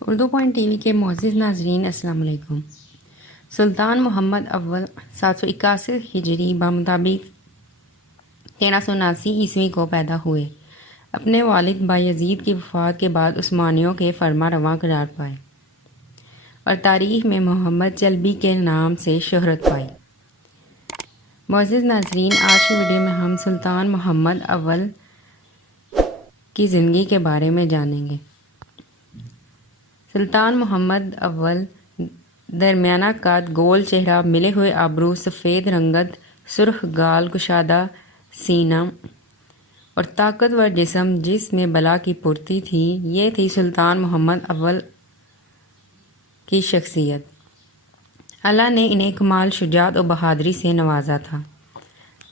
Urdu point T V کے معزز ناظرین السلام علیکم۔ سلطان محمد اول 781 ہجری بمطابق 1379 عیسوی کو پیدا ہوئے۔ اپنے والد بایزید کی وفات کے بعد عثمانیوں کے فرما رواں قرار پائے اور تاریخ میں محمد چلبی کے نام سے شہرت پائی۔ معزز ناظرین، آج کی ویڈیو میں ہم سلطان محمد اول کی زندگی کے بارے میں جانیں گے۔ سلطان محمد اول درمیانہ قد، گول چہرہ، ملے ہوئے ابرو، سفید رنگت، سرخ گال، کشادہ سینہ اور طاقتور جسم جس میں بلا کی پھرتی تھی، یہ تھی سلطان محمد اول کی شخصیت۔ اللہ نے انہیں کمال شجاعت و بہادری سے نوازا تھا۔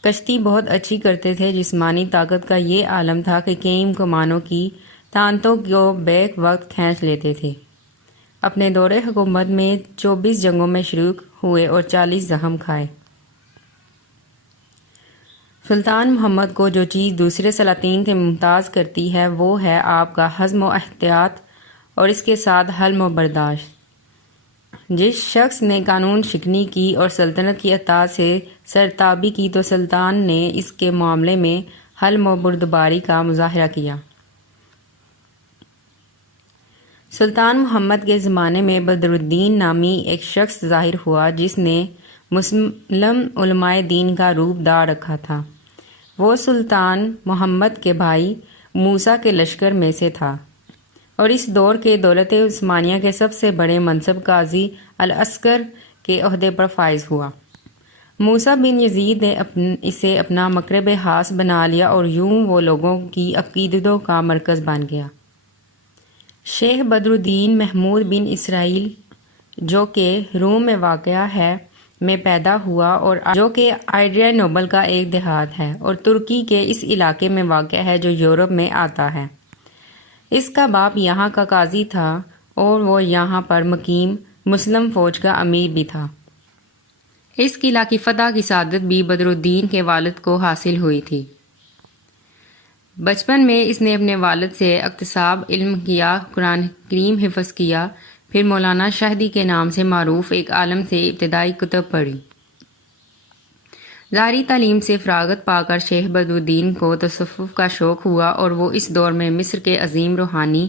کشتی بہت اچھی کرتے تھے۔ جسمانی طاقت کا یہ عالم تھا کہ کئی کمانوں کی تانتوں کو بیک وقت کھینچ لیتے تھے۔ اپنے دور حکومت میں 24 جنگوں میں شریک ہوئے اور 40 زخم کھائے۔ سلطان محمد کو جو چیز دوسرے سلاطین سے ممتاز کرتی ہے وہ ہے آپ کا حزم و احتیاط اور اس کے ساتھ حلم و برداشت۔ جس شخص نے قانون شکنی کی اور سلطنت کی اطاعت سے سرتابی کی تو سلطان نے اس کے معاملے میں حلم و بردباری کا مظاہرہ کیا۔ سلطان محمد کے زمانے میں بدر الدین نامی ایک شخص ظاہر ہوا جس نے مسلم علماء دین کا روپ دار رکھا تھا۔ وہ سلطان محمد کے بھائی موسیٰ کے لشکر میں سے تھا اور اس دور کے دولت عثمانیہ کے سب سے بڑے منصب قاضی العسکر کے عہدے پر فائز ہوا۔ موسیٰ بن یزید نے اسے اپنا مقرب خاص بنا لیا اور یوں وہ لوگوں کی عقیدتوں کا مرکز بن گیا۔ شیخ بدر الدین محمود بن اسرائیل جو کہ روم میں واقع ہے میں پیدا ہوا اور جو کہ ایڈریانوبل کا ایک دیہات ہے اور ترکی کے اس علاقے میں واقع ہے جو یورپ میں آتا ہے۔ اس کا باپ یہاں کا قاضی تھا اور وہ یہاں پر مقیم مسلم فوج کا امیر بھی تھا۔ اس قلعہ کی فتح کی سعادت بھی بدر الدین کے والد کو حاصل ہوئی تھی۔ بچپن میں اس نے اپنے والد سے اکتساب علم کیا، قرآن کریم حفظ کیا، پھر مولانا شہدی کے نام سے معروف ایک عالم سے ابتدائی کتب پڑھی۔ ظاہری تعلیم سے فراغت پا کر شیخ بدر الدین کو تصوف کا شوق ہوا اور وہ اس دور میں مصر کے عظیم روحانی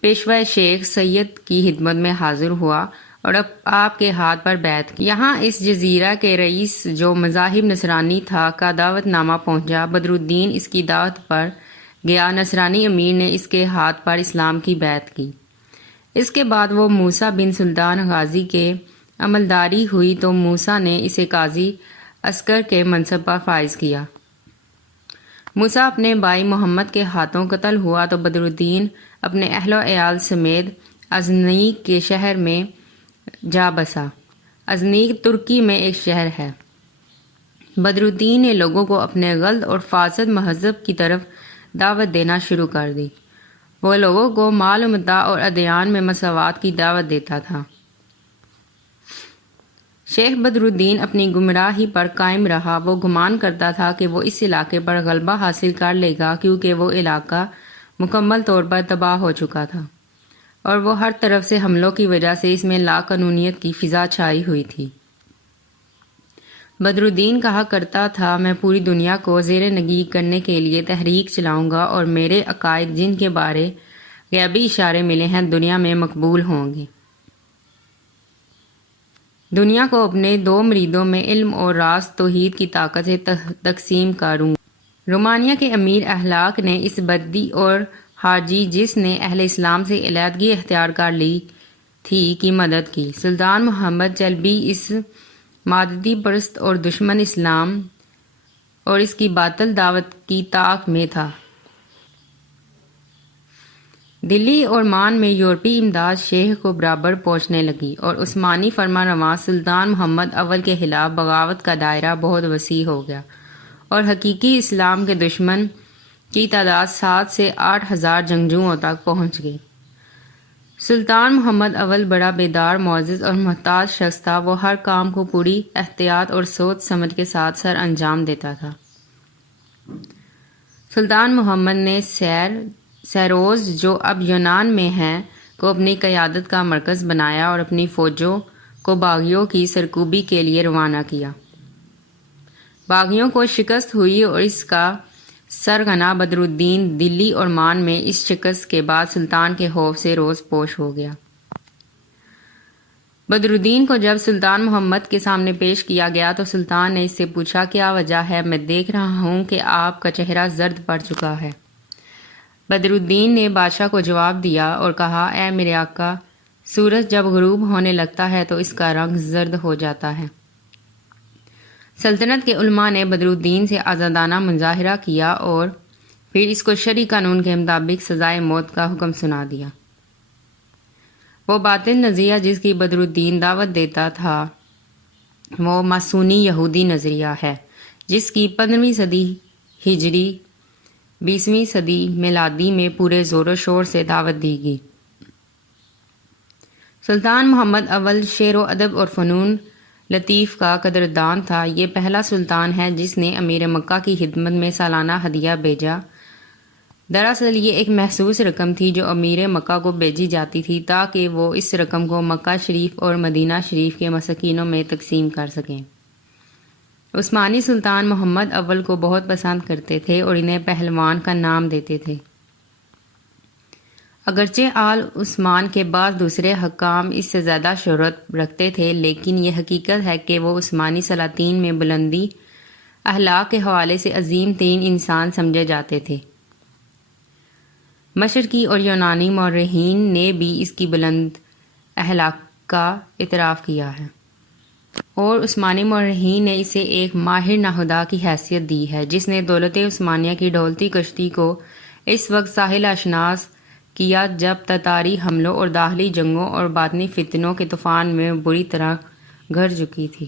پیشوا شیخ سید کی خدمت میں حاضر ہوا اور آپ کے ہاتھ پر بیعت کی۔ یہاں اس جزیرہ کے رئیس جو مذاہب نصرانی تھا کا دعوت نامہ پہنچا۔ بدر الدین اس کی دعوت پر گیا۔ نصرانی امیر نے اس کے ہاتھ پر اسلام کی بیعت کی۔ اس کے بعد وہ موسیٰ بن سلطان غازی کے عملداری ہوئی تو موسیٰ نے اسے قاضی عسکر کے منصب پر فائز کیا۔ موسیٰ اپنے بھائی محمد کے ہاتھوں قتل ہوا تو بدر الدین اپنے اہل و عیال سمیت ازنیق کے شہر میں جا بسا۔ ازنیق ترکی میں ایک شہر ہے۔ بدر الدین نے لوگوں کو اپنے غلط اور فاسد مذہب کی طرف دعوت دینا شروع کر دی۔ وہ لوگوں کو مال و متاع اور ادیان میں مساوات کی دعوت دیتا تھا۔ شیخ بدر الدین اپنی گمراہی پر قائم رہا۔ وہ گمان کرتا تھا کہ وہ اس علاقے پر غلبہ حاصل کر لے گا کیونکہ وہ علاقہ مکمل طور پر تباہ ہو چکا تھا اور وہ ہر طرف سے حملوں کی وجہ سے اس میں لا قانونیت کی فضا چھائی ہوئی تھی۔ بدر الدین کہا کرتا تھا، میں پوری دنیا کو زیر نگین کرنے کے لیے تحریک چلاؤں گا اور میرے عقائد جن کے بارے غیبی اشارے ملے ہیں دنیا میں مقبول ہوں گے۔ دنیا کو اپنے دو مریدوں میں علم اور راز توحید کی طاقت سے تقسیم کروں گا۔ رومانیہ کے امیر اخلاق نے اس بدی اور خارجی جس نے اہل اسلام سے علیحدگی اختیار کر لی تھی کی مدد کی۔ سلطان محمد چلبی اس مادی پرست اور دشمن اسلام اور اس کی باطل دعوت کی طاق میں تھا۔ دلی اور مان میں یورپی امداد شیخ کو برابر پہنچنے لگی اور عثمانی فرمانروا سلطان محمد اول کے خلاف بغاوت کا دائرہ بہت وسیع ہو گیا اور حقیقی اسلام کے دشمن کی تعداد 7 سے 8 ہزار جنگجوؤں تک پہنچ گئی۔ سلطان محمد اول بڑا بیدار، معزز اور محتاط شخص تھا۔ وہ ہر کام کو پوری احتیاط اور سوچ سمجھ کے ساتھ سر انجام دیتا تھا۔ سلطان محمد نے سیروز جو اب یونان میں ہے کو اپنی قیادت کا مرکز بنایا اور اپنی فوجوں کو باغیوں کی سرکوبی کے لیے روانہ کیا۔ باغیوں کو شکست ہوئی اور اس کا سرغنہ بدرالدین دلی اور مان میں اس شکست کے بعد سلطان کے خوف سے روز پوش ہو گیا۔ بدرالدین کو جب سلطان محمد کے سامنے پیش کیا گیا تو سلطان نے اس سے پوچھا، کیا وجہ ہے؟ میں دیکھ رہا ہوں کہ آپ کا چہرہ زرد پڑ چکا ہے۔ بدرالدین نے بادشاہ کو جواب دیا اور کہا، اے میرے آقا، سورج جب غروب ہونے لگتا ہے تو اس کا رنگ زرد ہو جاتا ہے۔ سلطنت کے علماء نے بدرالدین سے آزادانہ مظاہرہ کیا اور پھر اس کو شرعی قانون کے مطابق سزائے موت کا حکم سنا دیا۔ وہ باطل نظریہ جس کی بدرالدین دعوت دیتا تھا وہ ماسونی یہودی نظریہ ہے، جس کی 15ویں صدی ہجری 20ویں صدی میلادی میں پورے زور و شور سے دعوت دی گئی۔ سلطان محمد اول شعر و ادب اور فنون لطیف کا قدردان تھا۔ یہ پہلا سلطان ہے جس نے امیر مکہ کی خدمت میں سالانہ ہدیہ بھیجا۔ دراصل یہ ایک محسوس رقم تھی جو امیر مکہ کو بھیجی جاتی تھی تاکہ وہ اس رقم کو مکہ شریف اور مدینہ شریف کے مساکینوں میں تقسیم کر سکیں۔ عثمانی سلطان محمد اول کو بہت پسند کرتے تھے اور انہیں پہلوان کا نام دیتے تھے۔ اگرچہ آل عثمان کے بعض دوسرے حکام اس سے زیادہ شہرت رکھتے تھے، لیکن یہ حقیقت ہے کہ وہ عثمانی سلاطین میں بلندی اخلاق کے حوالے سے عظیم ترین انسان سمجھے جاتے تھے۔ مشرقی اور یونانی مورخین نے بھی اس کی بلند اخلاق کا اعتراف کیا ہے، اور عثمانی مورخین نے اسے ایک ماہر ناہدا کی حیثیت دی ہے جس نے دولت عثمانیہ کی ڈھولتی کشتی کو اس وقت ساحل اشناس کیا جب تتاری حملوں اور داخلی جنگوں اور باطنی فتنوں کے طوفان میں بری طرح گھر چکی تھی۔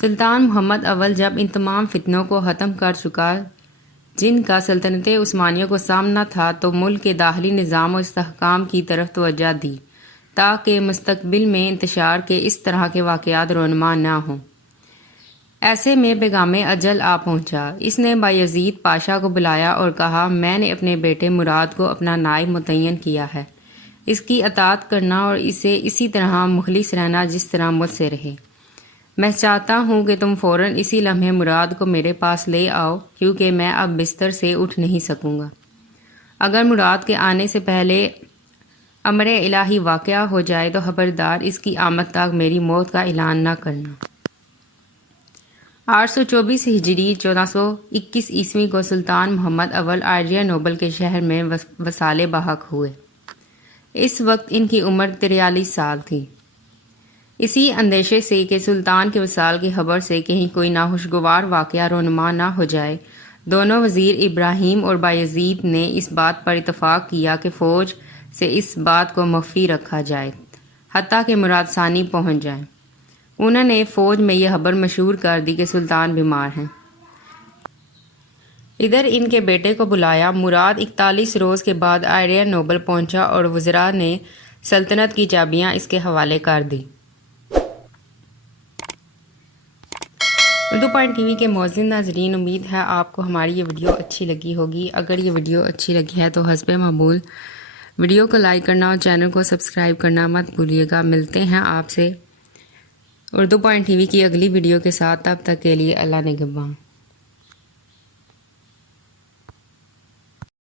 سلطان محمد اول جب ان تمام فتنوں کو ختم کر چکا جن کا سلطنت عثمانیہ کو سامنا تھا تو ملک کے داخلی نظام و استحکام کی طرف توجہ دی تاکہ مستقبل میں انتشار کے اس طرح کے واقعات رونما نہ ہوں۔ ایسے میں پیغام اجل آ پہنچا۔ اس نے بایزید پاشا کو بلایا اور کہا، میں نے اپنے بیٹے مراد کو اپنا نائب متعین کیا ہے، اس کی اطاعت کرنا اور اسے اسی طرح مخلص رہنا جس طرح مجھ سے رہے۔ میں چاہتا ہوں کہ تم فوراً اسی لمحے مراد کو میرے پاس لے آؤ کیونکہ میں اب بستر سے اٹھ نہیں سکوں گا۔ اگر مراد کے آنے سے پہلے امر الہی واقعہ ہو جائے تو خبردار اس کی آمد تک میری موت کا اعلان نہ کرنا۔ 824 ہجری 1421 عیسوی کو سلطان محمد اول آڈریا نوبل کے شہر میں وصال بحق ہوئے۔ اس وقت ان کی عمر 43 سال تھی۔ اسی اندیشے سے کہ سلطان کے وصال کی خبر سے کہیں کوئی ناخوشگوار واقعہ رونما نہ ہو جائے، دونوں وزیر ابراہیم اور بایزید نے اس بات پر اتفاق کیا کہ فوج سے اس بات کو مخفی رکھا جائے حتیٰ کہ مراد ثانی پہنچ جائے۔ انہوں نے فوج میں یہ خبر مشہور کر دی کہ سلطان بیمار ہیں۔ ادھر ان کے بیٹے کو بلایا۔ مراد 41 روز کے بعد آڈریا نوبل پہنچا اور وزراء نے سلطنت کی چابیاں اس کے حوالے کر دی۔ اردو پوائنٹ ٹی وی کے معزز ناظرین، امید ہے آپ کو ہماری یہ ویڈیو اچھی لگی ہوگی۔ اگر یہ ویڈیو اچھی لگی ہے تو حسب معمول ویڈیو کو لائک کرنا اور چینل کو سبسکرائب کرنا مت بھولیے گا۔ ملتے ہیں آپ سے اردو پوائنٹ ٹی وی کی اگلی ویڈیو کے ساتھ، تب تک کے لیے اللہ نگہباں۔